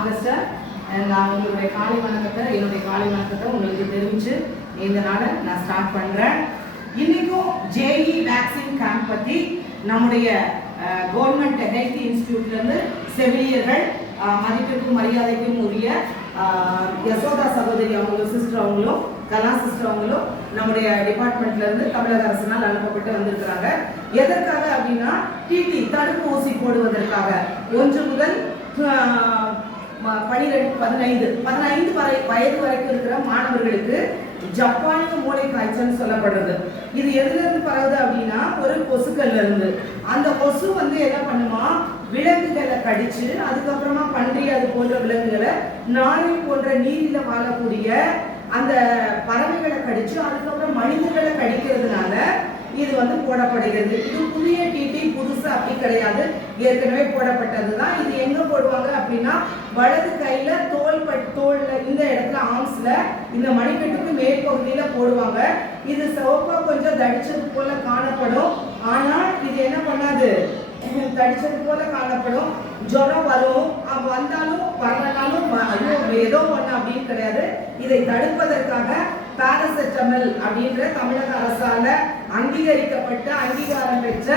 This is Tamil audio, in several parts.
ஆகஸ்டர் நான் உங்களுடைய காலை வணக்கத்தை என்னுடைய காலை வணக்கத்தை உங்களுக்கு தெரிவித்து இந்த நாளை நான் ஸ்டார்ட் பண்ணுறேன். இன்றைக்கும் ஜேஇ வேக்சின் கேம்ப் பற்றி நம்முடைய கவர்மெண்ட் ஹெல்த் இன்ஸ்டியூட்லேருந்து செவிலியர்கள் மதிப்பிற்கும் மரியாதைக்கும் உரிய யசோதா சகோதரி அவங்களும் சிஸ்டர் அவங்களும் கலா சிஸ்டர் அவங்களும் நம்முடைய டிபார்ட்மெண்ட்லேருந்து தமிழக அரசினால் அனுப்பப்பட்டு வந்திருக்கிறாங்க. எதற்காக அப்படின்னா டிடி தடுப்பு ஊசி போடுவதற்காக 1 முதல் 15 வயது வரைக்கும் இருக்கிற மாணவர்களுக்கு ஜப்பானிய மூளை காய்ச்சல் சொல்லப்படுறது. இது எதுல இருந்து பரவுது அப்படின்னா ஒரு கொசுக்கள்ல இருந்து. அந்த கொசு என்ன பண்ணுமா, விலங்குகளை கடிச்சு அதுக்கப்புறமா பன்றி அது போன்ற விலங்குகளை நாரை போன்ற நீரில வாழக்கூடிய அந்த பறவைகளை கடிச்சு அதுக்கப்புறம் மனிதர்களை கடிக்கிறதுனால இது போடப்படுகிறது. இது புதிய டிடி, புதுசு அப்படி கிடையாது, ஏற்கனவே போடப்பட்டதுதான். இது எங்க போடுவாங்க அப்படின்னா வலது கையில தோல்ல இந்த இடத்துல ஆர்ம்ஸ்ல இந்த மணிக்கட்டுக்கு மேற்பகுதியில போடுவாங்க. இது சிவப்பா கொஞ்சம் தடிச்சது போல காணப்படும். ஆனால் இது என்ன பண்ணாது, தடிச்சது போல காணப்படும். ஜுரம் வரும், வந்தாலும் வரலனாலும் ஏதோ ஒண்ணு அப்படின்னு கிடையாது. இதை தடுப்பதற்காக பாராசெட்டமல் அப்படின்ற தமிழக அரசால அங்கீகரிக்கப்பட்ட அங்கீகாரம் பெற்ற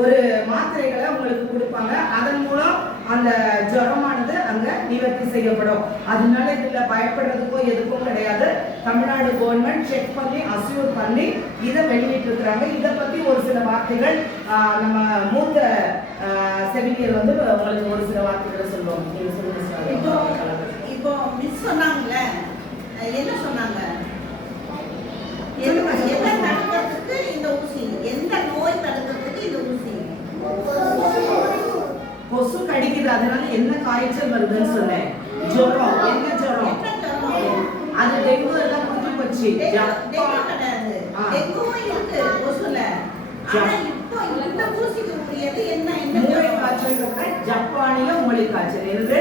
ஒரு மாத்திரைகளை உங்களுக்கு கொடுப்பாங்க. அதன் மூலம் அந்த ஜுரமானது அங்க நிவர்த்தி செய்யப்படும். அதனால இதுல பயப்படுறதுக்கோ எதுக்கும் கிடையாது. தமிழ்நாடு கவர்மெண்ட் செக் பண்ணி அஸ்யூர் பண்ணி இதை வெளியிட்டு இருக்கிறாங்க. இதை பத்தி ஒரு சில வார்த்தைகள் நம்ம மூத்த செவிலியர் உங்களுக்கு ஒரு சில வார்த்தைகளை சொல்லுவோம். நீங்க சொல்லுங்க. இப்போ மிஸ் சொன்னாங்கல்ல, என்ன சொன்னாங்க, தடுக்கிறதுக்கு இந்த ஊசி, எந்த நோய் தடுக்கிறதுக்கு இந்த ஊசி? கொசு கடிக்குது, அதனால என்ன காய்ச்சல் வருதுன்னு சொன்னேன். ஜுரம், என்ன ஜுரம்? அது டெங்கு எல்லாம் குத்தி போச்சு. கிடையாது, டெங்குவும் இருக்கு கொசுல. ஆனா இப்போ இந்த ஊசிக்கு உரியது என்ன? மூளை காய்ச்சல், ஜப்பானிய மூளை காய்ச்சல். என்னது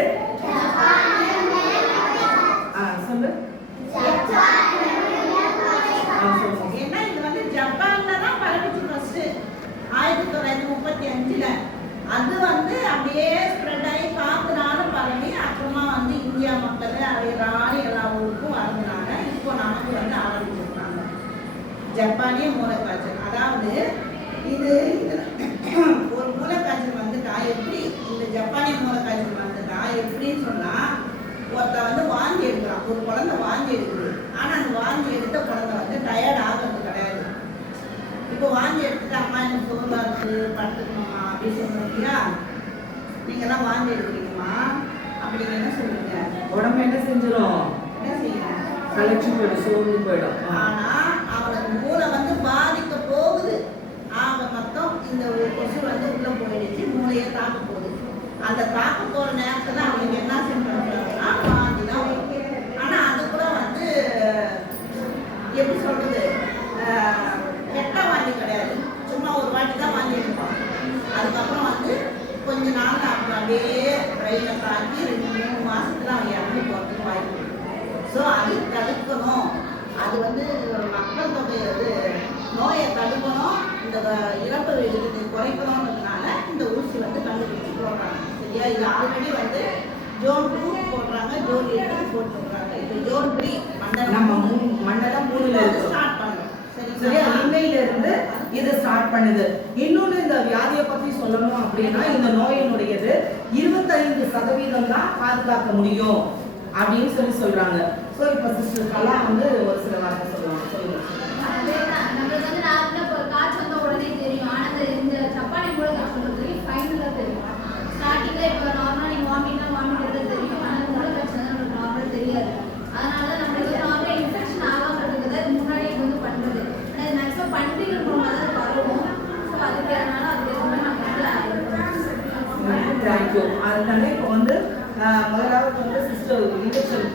சொல்லு. ஏன்னா இது ஜப்பான்ல தான் பரவிச்சு ஃபர்ஸ்ட் 1935ல. அது அப்படியே ஸ்ப்ரெட் ஆகி காத்துனால பரவி அப்புறமா இந்தியா மக்கள் ராணி எல்லா ஊருக்கும் வரதுனால இப்போ நமக்கு ஆரம்பிச்சிருக்காங்க ஜப்பானிய மூளைக்காய்ச்சல். அதாவது இது ஒரு மூளைக்காய்ச்சல் வந்துட்டா எப்படி, இந்த ஜப்பானிய மூளைக்காய்ச்சல் வந்துட்டா எப்படின்னு சொன்னா, ஒருத்த வாந்தி எடுக்கிறான், ஒரு குழந்தை வாந்தி எடுக்குது. ஆனா அந்த வாந்தி எடுத்த குழந்தை டயர்ட் ஆகிறது கிடையாது. இப்போ வாந்தி எடுத்துட்டு அம்மா எனக்கு சோர்வா இருக்கு படுத்துக்கணுமா அப்படின்னு சொல்றீங்களா? நீங்க எல்லாம் வாந்தி எடுக்கிறீங்கம்மா அப்படின்னு என்ன சொல்றீங்க? உடம்பு என்ன செஞ்சிடும், என்ன செய்யணும், கலெக்ஷன் போயிடும், சோர்ந்து போயிடும். ஆனா அவனுக்கு மூளை பாதிக்க போகுது. ஆக மொத்தம் இந்த கொசு உள்ள போயிடுச்சு, மூளையை தாக்க போகுது. அந்த தாக்க போற நேரத்துல அவனுக்கு என்ன செஞ்சாங்கன்னா வாந்தி தான் வரும். ஆனா அது கூட எப்படி சொல்றது, கெட்ட வாந்தி கிடையாது, சும்மா ஒரு வாட்டி தான் வாந்தி எடுப்பான். அதுக்கப்புறம் கொஞ்ச நாள் அப்புறம் அப்படியே ரயில தாக்கி 2-3 மாசத்துல அவன் இறந்து போறதுக்கு வாய்ப்பு. ஸோ அது தடுக்கணும். அது மக்கள் தொகை நோயை தடுக்கணும், இந்த இறப்பு விகிதத்தை குறைக்கணும்ன்றதுனால இந்த ஊசி கண்டுபிடிச்சு போடுறாங்க. சரியா? இது ஆல்ரெடி ஜோன் 2 போடுறாங்க, ஜோன் 8 போட்டுறாங்க. இப்போ ஜோன் 3 மண்டலம் 3ல ஸ்டார்ட் பண்ணுறோம். சரியா? இன்னையில இருந்து இது ஸ்டார்ட் பண்ணுது. இன்னொன்று இந்த வியாதியை பத்தி சொல்லணும் அப்படின்னா, இந்த நோயினுடையது 25% தான் பாதுகாக்க முடியும் அப்படின்னு சொல்றாங்க. ஸோ இப்போ சிஸ்டர் கலா ஒரு சில வார்த்தை சொல்லுவாங்க. சொல்லுங்க. நம்மளுக்கு நார்மலா காய்ச்சல் வந்த உடனே தெரியும். ஆனா இந்த ஜப்பானிய மூளை காய்ச்சல் ஃபைனலா தெரியும். ஸ்டார்டிங்ல இப்போ நார்மலா நீங்க வாமிட் எடுத்து தெரியும். ஆனா மூளை காய்ச்சல் நம்மளுக்கு நார்மலா தெரியாது. அதனால நம்மளுக்கு நார்மலா இன்ஃபெக்ஷன் ஆகாம தான் முன்னாடி பண்றது. ஆனா இது மேக்ஸிமம் பன்றிகள் மூலமா தான் பரவும். ஸோ அதுக்கு அதனால தேங்க்யூ. அதனால இப்போ முதலாவது சிஸ்டர் இன்ஜெக்ஷன்